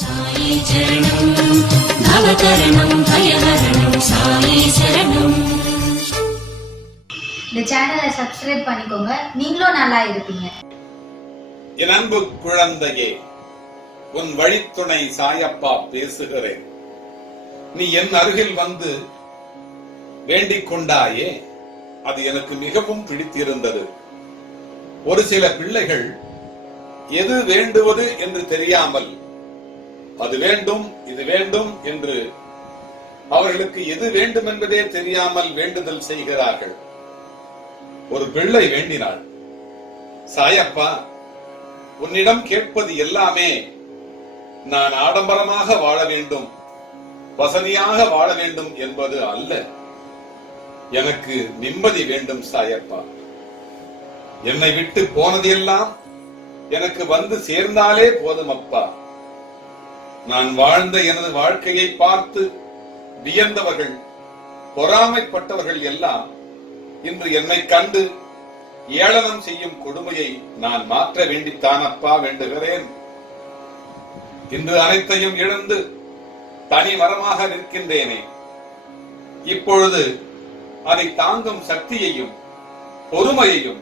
சாயி சரணம் குழந்தையே உன் வழித்துணை சாயப்பா பேசுகிறேன். நீ என் அருகில் வந்து வேண்டிக் கொண்டாயே அது எனக்கு மிகவும் பிடித்திருந்தது. ஒரு சில பிள்ளைகள் எது வேண்டுவது என்று தெரியாமல் அது வேண்டும் இது வேண்டும் என்று அவர்களுக்கு எது வேண்டும் என்பதே தெரியாமல் வேண்டுதல் செய்கிறார்கள். ஒரு பிள்ளை வேண்டினாள். சாயப்பா உன்னிடம் கேட்பது எல்லாமே நான் ஆடம்பரமாக வாழ வேண்டும் வசதியாக வாழ வேண்டும் என்பது அல்ல. எனக்கு நிம்மதி வேண்டும் சாயப்பா. என்னை விட்டு போனது எல்லாம் எனக்கு வந்து சேர்ந்தாலே போதும் அப்பா. நான் வாழ்ந்த எனது வாழ்க்கையை பார்த்து வியந்தவர்கள் பொறாமைப்பட்டவர்கள் எல்லாம் இன்று என்னை கண்டு ஏளனம் செய்யும் கொடுமையை நான் மாற்ற வேண்டித்தானப்பா வேண்டுகிறேன். இன்று அனைத்தையும் இழந்து தனி மரமாக நிற்கின்றேனே. இப்பொழுது அதை தாங்கும் சக்தியையும் பொறுமையையும்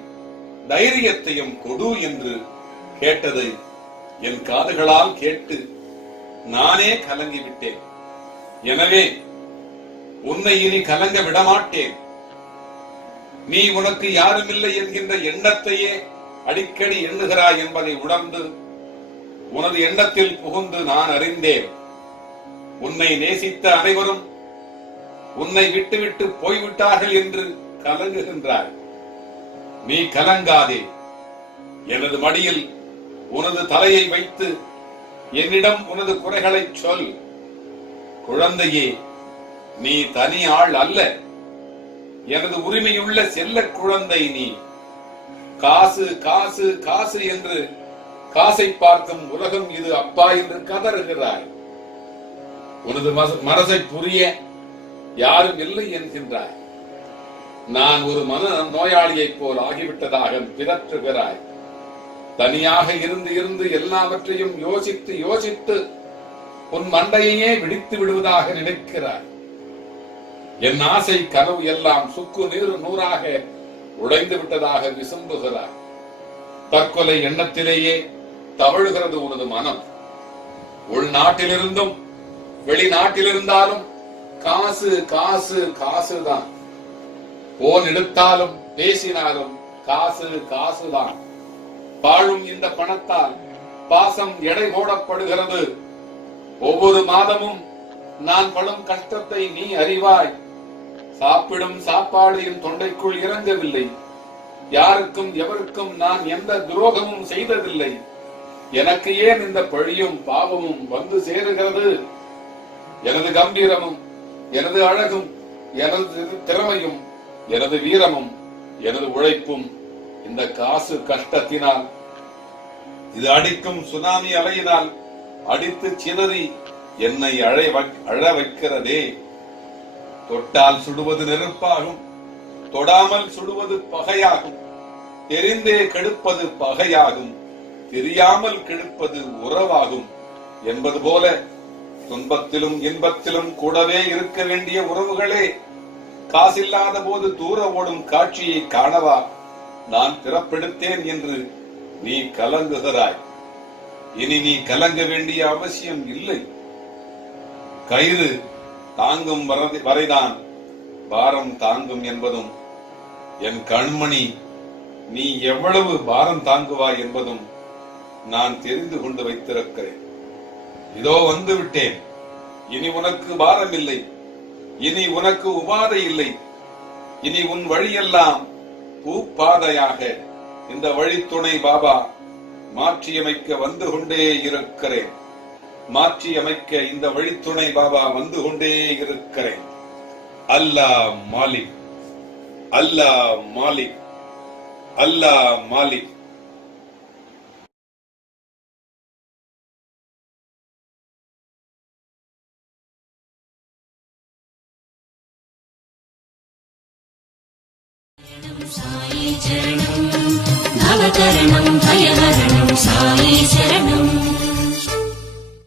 தைரியத்தையும் கொடு என்று கேட்டதை என் காதுகளால் கேட்டு நானே கலங்கி விட்டேன். எனவே உன்னை இனி கலங்க விடமாட்டேன். நீ உனக்கு யாருமில்லை என்கின்ற எண்ணத்தையே அடிக்கடி எண்ணுகிறாய் என்பதை உணர்ந்து உனது எண்ணத்தில் புகுந்து நான் அறிந்தேன். உன்னை நேசித்த அனைவரும் உன்னை விட்டுவிட்டு போய்விட்டார்கள் என்று கலங்குகின்றாய் நீ கலங்காதே. எனது மடியில் உனது தலையை வைத்து என்னிடம் உனது குறைகளை சொல். குழந்தையே நீ தனி ஆள் அல்ல. எனது உரிமையுள்ள செல்ல குழந்தை நீ. காசு காசு காசு என்று காசை பார்க்கும் உலகம் இது அப்பா என்று கதறுகிறாய். உனது மனசை புரிய யாரும் இல்லை என்கின்றாய். நான் ஒரு மன நோயாளியைப் போல் ஆகிவிட்டதாக பிதற்றுகிறாய். தனியாக இருந்து இருந்து எல்லாவற்றையும் யோசித்து யோசித்து உன் மண்டையையே விடித்து விடுவதாக நினைக்கிறாய். என் ஆசை கனவு எல்லாம் சுக்கு நீர் நூறாக உடைந்து விட்டதாக விசும்புகிறார் தற்கொலை எண்ணத்திலேயே தவழுகிறது உனது மனம். உள்நாட்டிலிருந்தும் வெளிநாட்டிலிருந்தாலும் காசு காசு காசுதான். போன் எடுத்தாலும் பேசினாலும் காசு காசுதான். வாழும் இந்த பணத்தால் பாசம் எடை போடப்படுகிறது. ஒவ்வொரு மாதமும் நான் படும் கஷ்டத்தை நீ அறிவாய். சாப்பிடும் சாப்பாடு என் தொண்டைக்குள் இறங்கவில்லை. யாருக்கும் எவருக்கும் நான் எந்த துரோகமும் செய்ததில்லை. எனக்கு ஏன் இந்த பழியும் பாவமும் வந்து சேருகிறது? எனது கம்பீரமும் எனது அழகும் எனது திறமையும் எனது வீரமும் எனது உழைப்பும் இந்த காசு கஷ்டத்தினால் இது அடிக்கும் சுனாமி அலையினால் அடித்து சிதறி என்னை அழை அழ வைக்கிறதே. தொட்டால் சுடுவது நெருப்பாகும் தொடாமல் சுடுவது பகையாகும். தெரிந்தே கெடுப்பது பகையாகும் தெரியாமல் கெடுப்பது உறவாகும். என்பது போல துன்பத்திலும் இன்பத்திலும் கூடவே இருக்க வேண்டிய உறவுகளே. காசில்லாத போது தூர ஓடும் காட்சியை காணவா? நான் பிறப்பெடுத்தேன் என்று நீ கலங்குகிறாய். இனி நீ கலங்க வேண்டிய அவசியம் இல்லை. கயிறு தாங்கும் வரைதான் பாரம் தாங்கும் என்பதும் என் கண்மணி நீ எவ்வளவு பாரம் தாங்குவாய் என்பதும் நான் தெரிந்து கொண்டு வைத்திருக்கிறேன். இதோ வந்து விட்டேன். இனி உனக்கு பாரம் இல்லை இனி உனக்கு உபாதை இல்லை. இனி உன் வழியெல்லாம் பூப்பாதையாக இந்த வழித்துணை பாபா மாற்றியமைக்க வந்து கொண்டே இருக்கிறேன். மாற்றியமைக்க இந்த வழித்துணை பாபா வந்து கொண்டே இருக்கிறேன். அல்லா மாலிக் அல்லா மாலிக் அல்லாஹ் மாலிக். సాయి చరణం భవతరణం భయహరణం సాయి శరణం